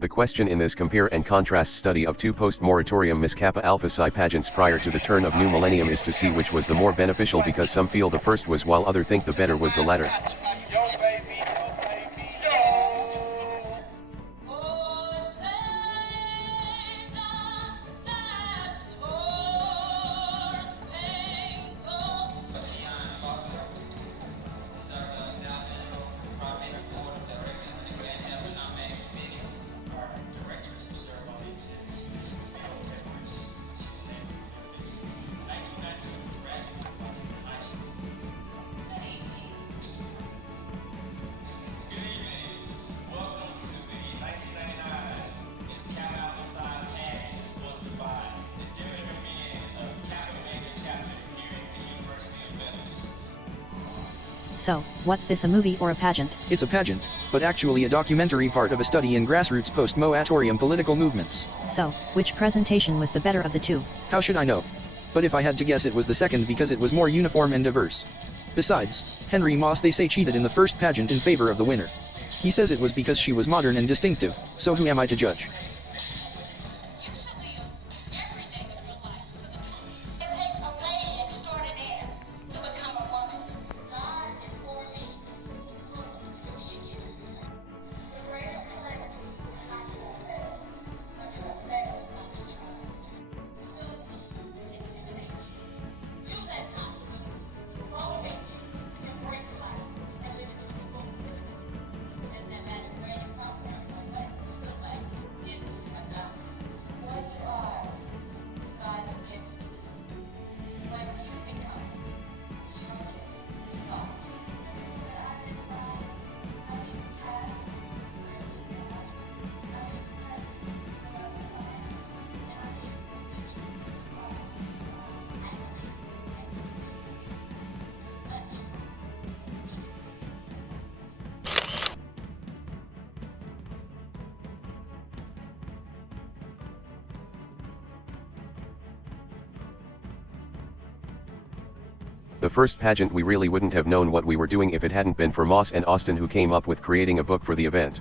The question in this compare and contrast study of two post-moratorium Miss Kappa Alpha Psi pageants prior to the turn of new millennium is to see which was the more beneficial, because some feel the first was while others think the better was the latter. So, what's this, a movie or a pageant? It's a pageant, but actually a documentary part of a study in grassroots post-moratorium political movements. So, which presentation was the better of the two? How should I know? But if I had to guess, it was the second, because it was more uniform and diverse. Besides, Henry Moss, they say, cheated in the first pageant in favor of the winner. He says it was because she was modern and distinctive, so who am I to judge? The first pageant, we really wouldn't have known what we were doing if it hadn't been for Moss and Austin, who came up with creating a book for the event.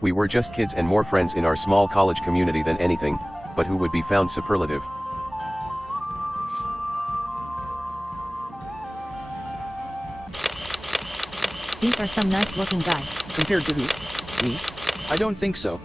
We were just kids and more friends in our small college community than anything, but who would be found superlative. These are some nice looking guys. Compared to who? Me? I don't think so.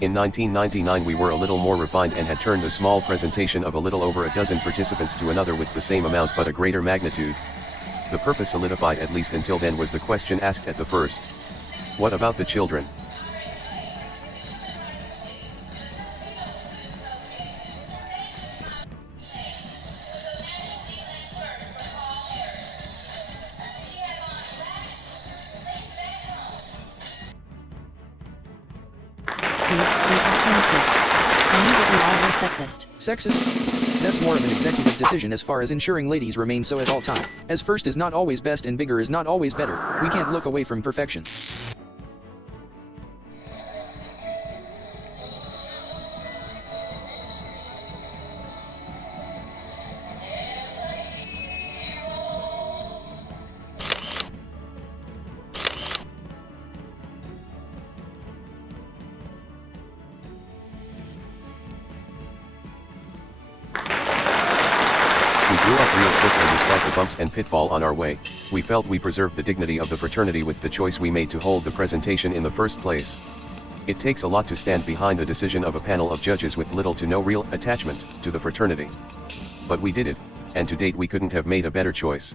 In 1999 we were a little more refined and had turned a small presentation of a little over a dozen participants to another with the same amount but a greater magnitude. The purpose solidified, at least until then, was the question asked at the first. What about the children? See, these are swimsuits. I knew that you all were sexist. Sexist? That's more of an executive decision as far as ensuring ladies remain so at all time. As first is not always best and bigger is not always better. We can't look away from perfection. We grew up real quick, and despite the bumps and pitfall on our way, we felt we preserved the dignity of the fraternity with the choice we made to hold the presentation in the first place. It takes a lot to stand behind the decision of a panel of judges with little to no real attachment to the fraternity. But we did it, and to date we couldn't have made a better choice.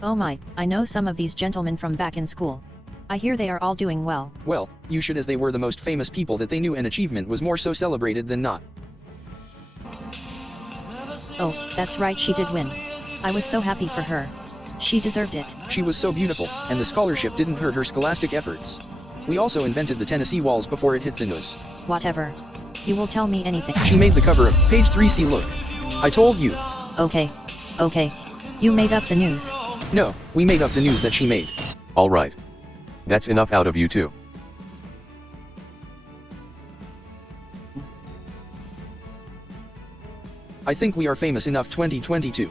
Oh my, I know some of these gentlemen from back in school. I hear they are all doing well. Well, you should, as they were the most famous people that they knew, and achievement was more so celebrated than not. Oh, that's right, she did win. I was so happy for her. She deserved it. She was so beautiful, and the scholarship didn't hurt her scholastic efforts. We also invented the Tennessee Waltz before it hit the news. Whatever. You will tell me anything. She made the cover of Page 3C. Look. I told you. Okay. Okay. You made up the news. No, we made up the news that she made. Alright. That's enough out of you two. I think we are famous enough 2022.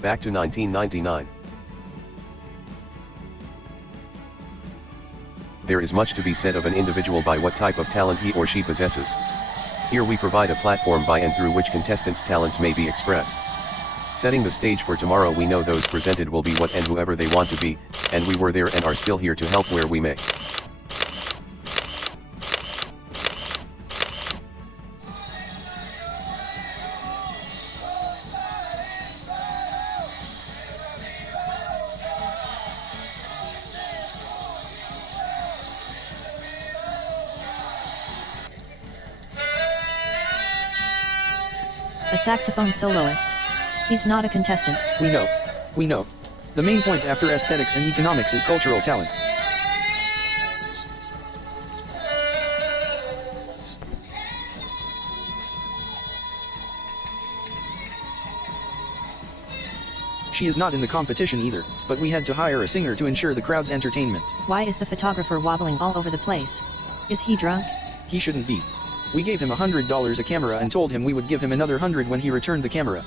Back to 1999. There is much to be said of an individual by what type of talent he or she possesses. Here we provide a platform by and through which contestants' talents may be expressed. Setting the stage for tomorrow, we know those presented will be what and whoever they want to be, and we were there and are still here to help where we may. A saxophone soloist. He's not a contestant. We know. We know. The main point after aesthetics and economics is cultural talent. She is not in the competition either, but we had to hire a singer to ensure the crowd's entertainment. Why is the photographer wobbling all over the place? Is he drunk? He shouldn't be. We gave him $100 a camera and told him we would give him another 100 when he returned the camera.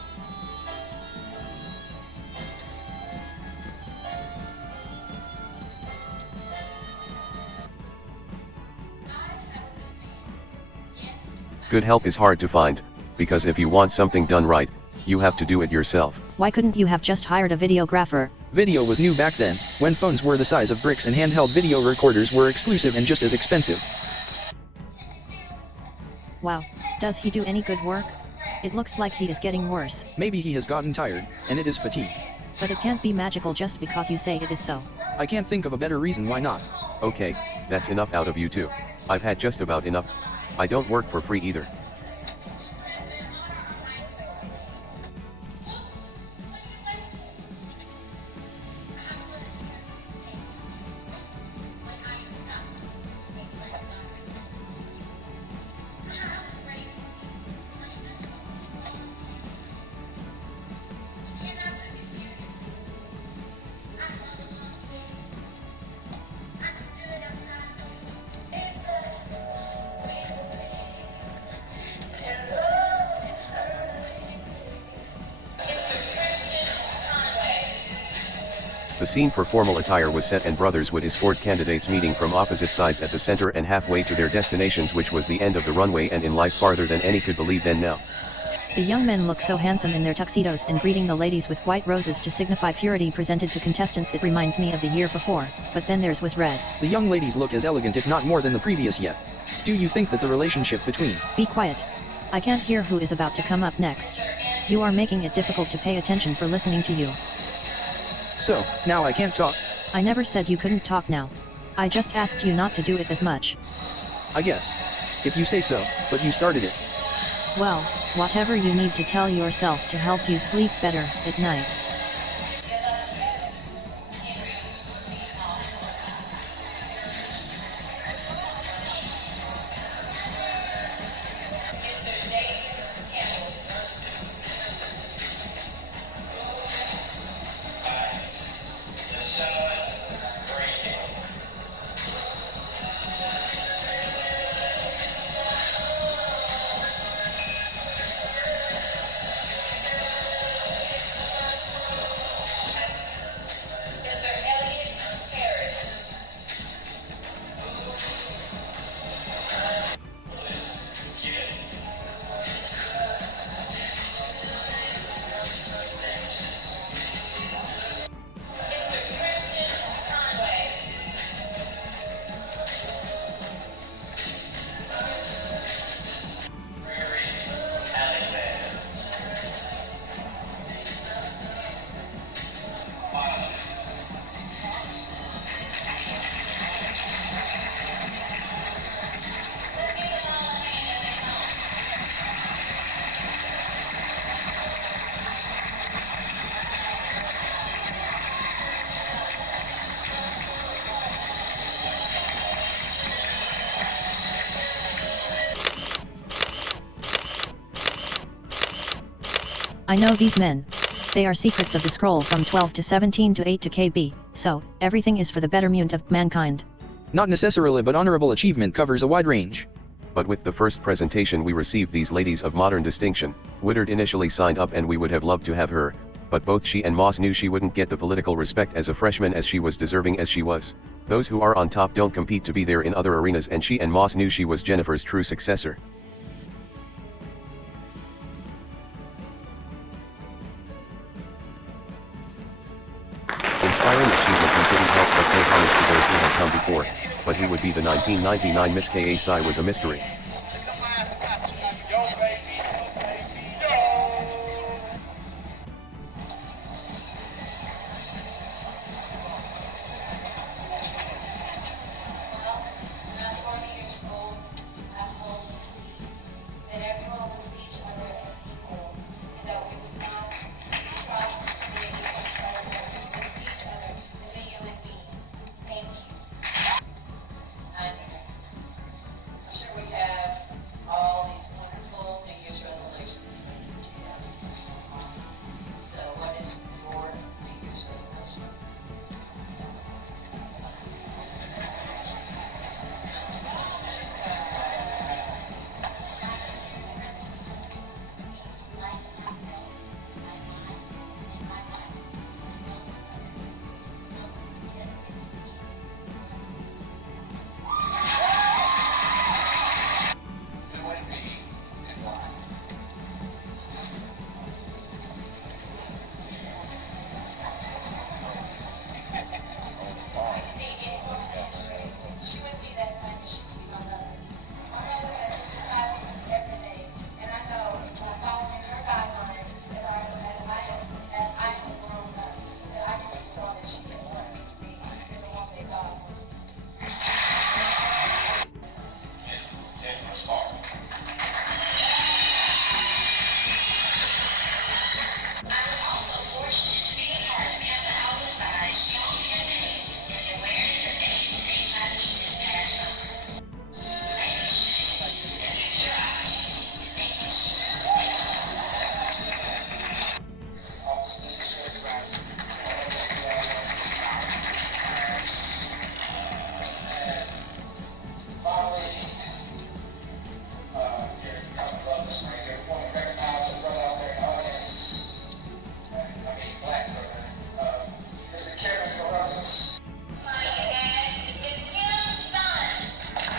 Good help is hard to find, because if you want something done right, you have to do it yourself. Why couldn't you have just hired a videographer? Video was new back then, when phones were the size of bricks and handheld video recorders were exclusive and just as expensive. Wow, does he do any good work? It looks like he is getting worse. Maybe he has gotten tired, and it is fatigue. But it can't be magical just because you say it is so. I can't think of a better reason why not. Okay, that's enough out of you two. I've had just about enough. I don't work for free either. The scene for formal attire was set and brothers would escort candidates meeting from opposite sides at the center and halfway to their destinations, which was the end of the runway and in life farther than any could believe then now. The young men look so handsome in their tuxedos and greeting the ladies with white roses to signify purity presented to contestants. It reminds me of the year before, but then theirs was red. The young ladies look as elegant if not more than the previous yet. Do you think that the relationship between... Be quiet. I can't hear who is about to come up next. You are making it difficult to pay attention for listening to you. So, now I can't talk? I never said you couldn't talk now. I just asked you not to do it as much. I guess. If you say so, but you started it. Well, whatever you need to tell yourself to help you sleep better at night. I know these men. They are secrets of the scroll from 12 to 17 to 8 to KB, so, everything is for the betterment of mankind. Not necessarily, but honorable achievement covers a wide range. But with the first presentation we received these ladies of modern distinction. Woodard initially signed up and we would have loved to have her, but both she and Moss knew she wouldn't get the political respect as a freshman as she was deserving as she was. Those who are on top don't compete to be there in other arenas, and she and Moss knew she was Jennifer's true successor. Inspiring achievement. We couldn't help but pay homage to those who had come before, but who would be the 1999 Miss KSI was a mystery.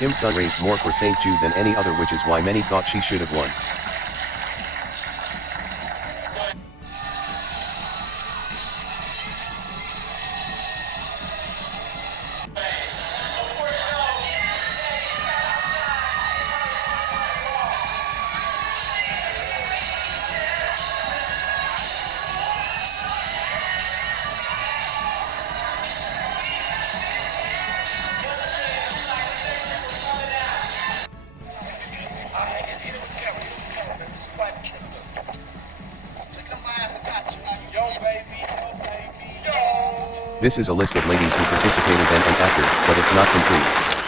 Kim's son raised more for St. Jude than any other, which is why many thought she should have won. This is a list of ladies who participated then and after, but it's not complete.